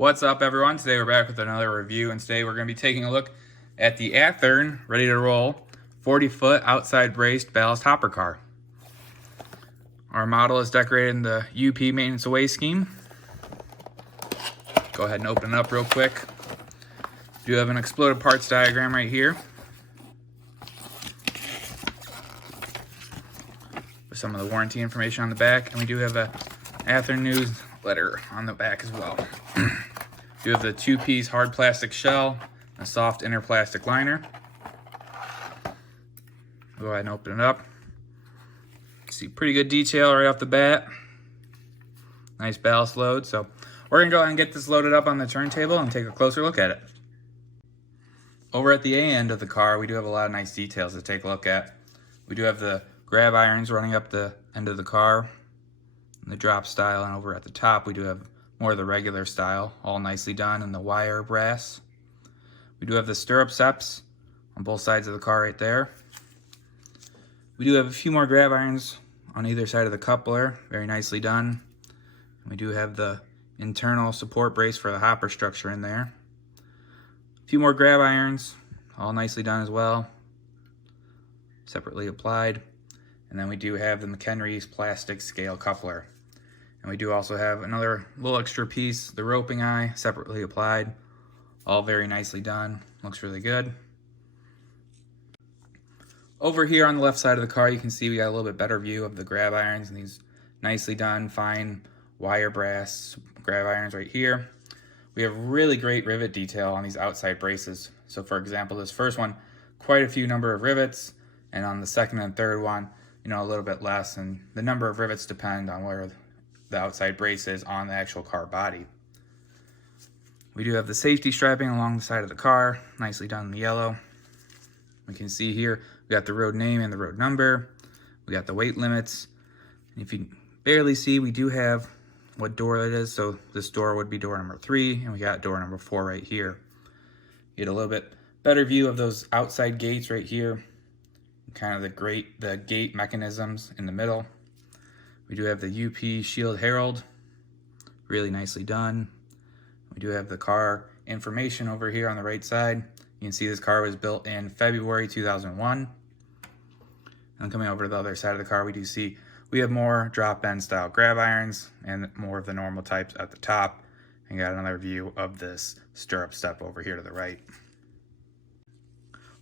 What's up, everyone? Today we're back with another review, and today we're going to be taking a look at the Athearn ready to roll 40-foot outside braced ballast hopper car. Our model is decorated in the UP maintenance away scheme. Go ahead and open it up real quick. We do have an exploded parts diagram right here with some of the warranty information on the back, and we do have a Athearn newsletter on the back as well. You have the two-piece hard plastic shell, a soft inner plastic liner. Go ahead and open it up. See pretty good detail right off the bat. Nice ballast load. So we're gonna go ahead and get this loaded up on the turntable and take a closer look at it. Over at the A end of the car, we do have a lot of nice details to take a look at. We do have the grab irons running up the end of the car, the drop style, and over at the top we do have more of the regular style, all nicely done in the wire brass. We do have the stirrup steps on both sides of the car right there. We do have a few more grab irons on either side of the coupler, very nicely done. And we do have the internal support brace for the hopper structure in there. A few more grab irons, all nicely done as well, separately applied. And then we do have the McHenry's plastic scale coupler. And we do also have another little extra piece, the roping eye, separately applied. All very nicely done. Looks really good. Over here on the left side of the car, you can see we got a little bit better view of the grab irons and these nicely done, fine wire brass grab irons right here. We have really great rivet detail on these outside braces. So for example, this first one, quite a few number of rivets, and on the second and third one, a little bit less, and the number of rivets depend on where the outside brace is on the actual car body. We do have the safety striping along the side of the car, nicely done in the yellow. We can see here, we got the road name and the road number. We got the weight limits. And if you barely see, we do have what door it is. So this door would be door number 3, and we got door number 4 right here. You get a little bit better view of those outside gates right here. Kind of the gate mechanisms in the middle. We do have the UP Shield Herald, really nicely done. We do have the car information over here on the right side. You can see this car was built in February 2001. And coming over to the other side of the car, we do see we have more drop bend style grab irons and more of the normal types at the top. And got another view of this stirrup step over here to the right.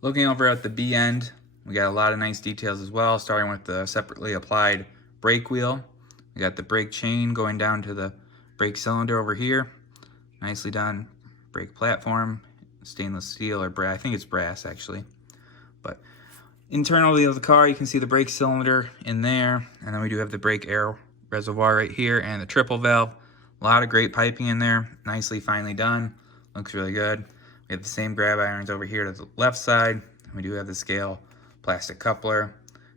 Looking over at the B end, we got a lot of nice details as well, starting with the separately applied brake wheel. We got the brake chain going down to the brake cylinder over here. Nicely done. Brake platform, stainless steel or brass. I think it's brass actually. But internally of the car, you can see the brake cylinder in there. And then we do have the brake air reservoir right here and the triple valve. A lot of great piping in there. Nicely, finely done. Looks really good. We have the same grab irons over here to the left side. We do have the scale plastic coupler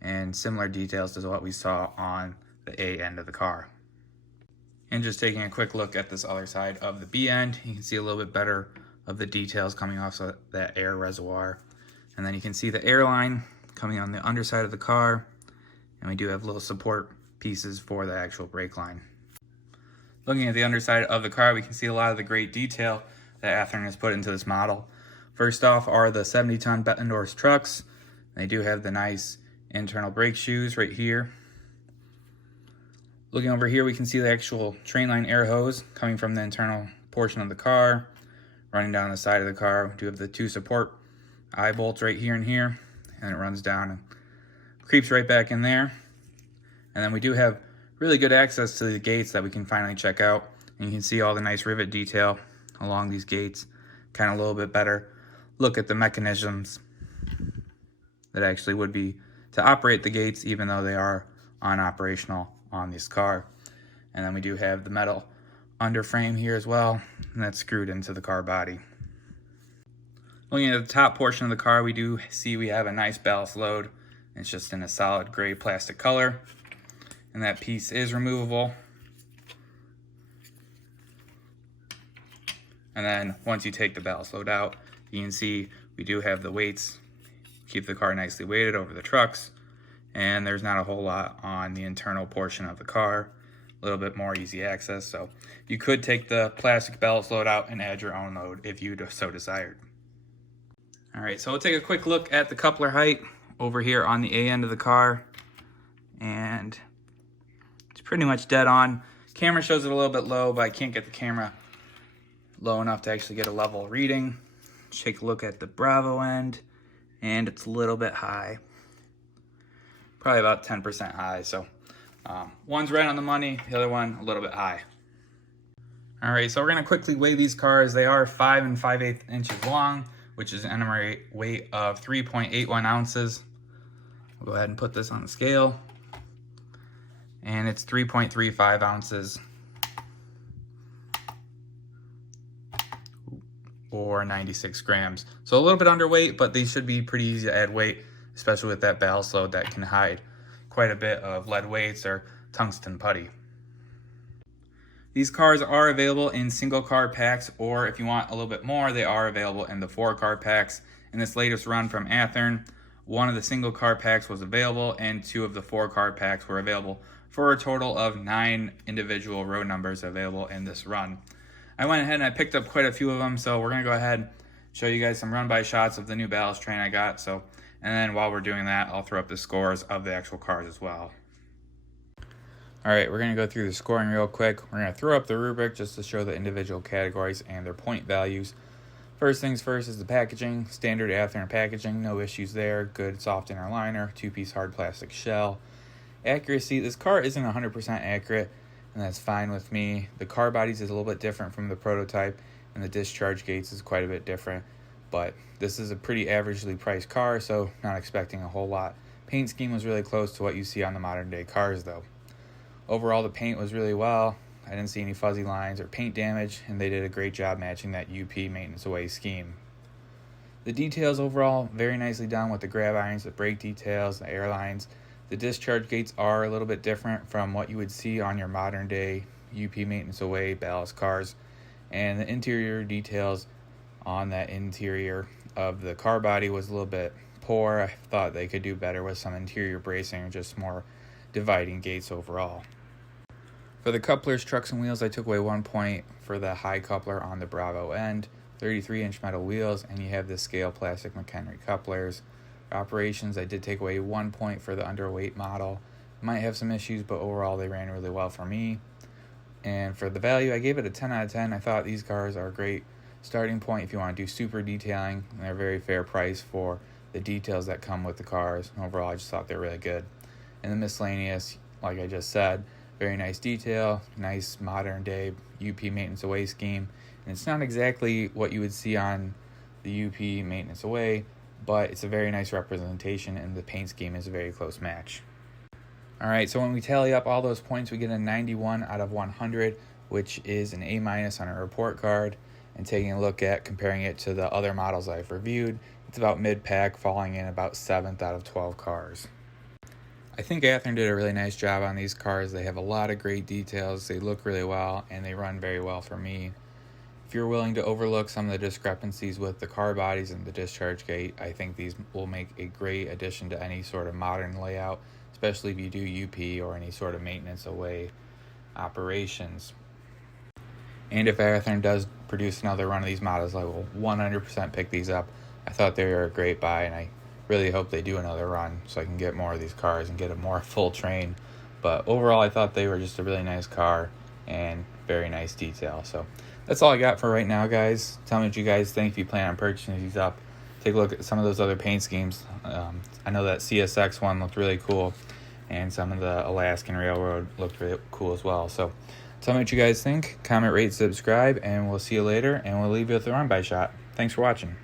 and similar details to what we saw on the A end of the car. And just taking a quick look at this other side of the B end, you can see a little bit better of the details coming off of that air reservoir. And then you can see the air line coming on the underside of the car, and we do have little support pieces for the actual brake line. Looking at the underside of the car, we can see a lot of the great detail that Athearn has put into this model. First off are the 70-ton Bettendorf trucks. They do have the nice internal brake shoes right here. Looking over here, we can see the actual trainline air hose coming from the internal portion of the car, running down the side of the car. We do have the 2 support eye bolts right here and here, and it runs down and creeps right back in there. And then we do have really good access to the gates that we can finally check out. And you can see all the nice rivet detail along these gates. Kind of a little bit better look at the mechanisms that actually would be to operate the gates, even though they are unoperational on this car. And then we do have the metal underframe here as well, and that's screwed into the car body. Looking at the top portion of the car, we do see we have a nice ballast load. It's just in a solid gray plastic color, and that piece is removable. And then once you take the ballast load out, you can see we do have the weights, keep the car nicely weighted over the trucks, and there's not a whole lot on the internal portion of the car. a little bit more easy access. So you could take the plastic ballast load out and add your own load if you so desired. All right, so we'll take a quick look at the coupler height over here on the A end of the car, and it's pretty much dead on. Camera shows it a little bit low, but I can't get the camera low enough to actually get a level reading. Let's take a look at the Bravo end, and it's a little bit high, probably about 10% high. So one's right on the money, the other one a little bit high. All right, so we're gonna quickly weigh these cars. They are 5 5/8 inches long, which is an NMR weight of 3.81 ounces. We'll go ahead and put this on the scale, and it's 3.35 ounces, or 96 grams. So a little bit underweight, but these should be pretty easy to add weight, especially with that ballast load that can hide quite a bit of lead weights or tungsten putty. These cars are available in single car packs, or if you want a little bit more, they are available in the 4-car packs. In this latest run from Athearn, 1 of the single car packs was available and 2 of the 4-car packs were available, for a total of 9 individual road numbers available in this run. I went ahead and I picked up quite a few of them, so we're gonna go ahead and show you guys some run-by shots of the new ballast train I got. And then while we're doing that, I'll throw up the scores of the actual cars as well. All right, we're gonna go through the scoring real quick. We're gonna throw up the rubric just to show the individual categories and their point values. First things first is the packaging. Standard Athearn packaging, no issues there. Good soft inner liner, 2-piece hard plastic shell. Accuracy, this car isn't 100% accurate, and that's fine with me. The car bodies is a little bit different from the prototype, and the discharge gates is quite a bit different, but this is a pretty averagely priced car, so not expecting a whole lot. Paint scheme was really close to what you see on the modern day cars though. Overall, the paint was really well. I didn't see any fuzzy lines or paint damage, and they did a great job matching that UP maintenance away scheme. The details overall, very nicely done with the grab irons, the brake details, the air lines. The discharge gates are a little bit different from what you would see on your modern day UP maintenance away ballast cars. And the interior details on that interior of the car body was a little bit poor. I thought they could do better with some interior bracing or just more dividing gates overall. For the couplers, trucks, and wheels, I took away 1 point for the high coupler on the Bravo end, 33-inch metal wheels, and you have the scale plastic McHenry couplers. For operations, I did take away 1 point for the underweight model. Might have some issues, but overall they ran really well for me. And for the value, I gave it a 10 out of 10. I thought these cars are a great starting point if you want to do super detailing, and they're a very fair price for the details that come with the cars. And overall, I just thought they're really good. And the miscellaneous, like I just said, very nice detail, nice modern day UP maintenance away scheme. And it's not exactly what you would see on the UP maintenance away, but it's a very nice representation, and the paint scheme is a very close match. All right, so when we tally up all those points, we get a 91 out of 100, which is an A- on a report card. And taking a look at comparing it to the other models I've reviewed, it's about mid-pack, falling in about 7th out of 12 cars. I think Athearn did a really nice job on these cars. They have a lot of great details, they look really well, and they run very well for me. If you're willing to overlook some of the discrepancies with the car bodies and the discharge gate, I think these will make a great addition to any sort of modern layout, especially if you do UP or any sort of maintenance away operations. And if Athearn does produce another run of these models, I will 100% pick these up. I thought they were a great buy, and I really hope they do another run so I can get more of these cars and get a more full train. But overall, I thought they were just a really nice car and very nice detail. So that's all I got for right now, guys. Tell me what you guys think if you plan on purchasing these up. Take a look at some of those other paint schemes. I know that CSX one looked really cool, and some of the Alaskan Railroad looked really cool as well. So tell me what you guys think. Comment, rate, subscribe, and we'll see you later, and we'll leave you with the run-by shot. Thanks for watching.